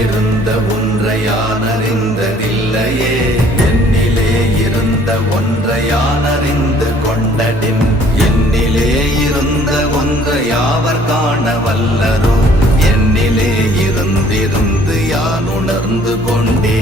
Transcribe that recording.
இருந்த ஒன்றை யான் அறிந்ததில்லையே, என்னிலே இருந்த ஒன்றை யான் அறிந்து கொண்டடின், என்னிலே இருந்த ஒன்றை யாவர் காண வல்லரோ, என்னிலே இருந்திருந்து யான் உணர்ந்து கொண்டே.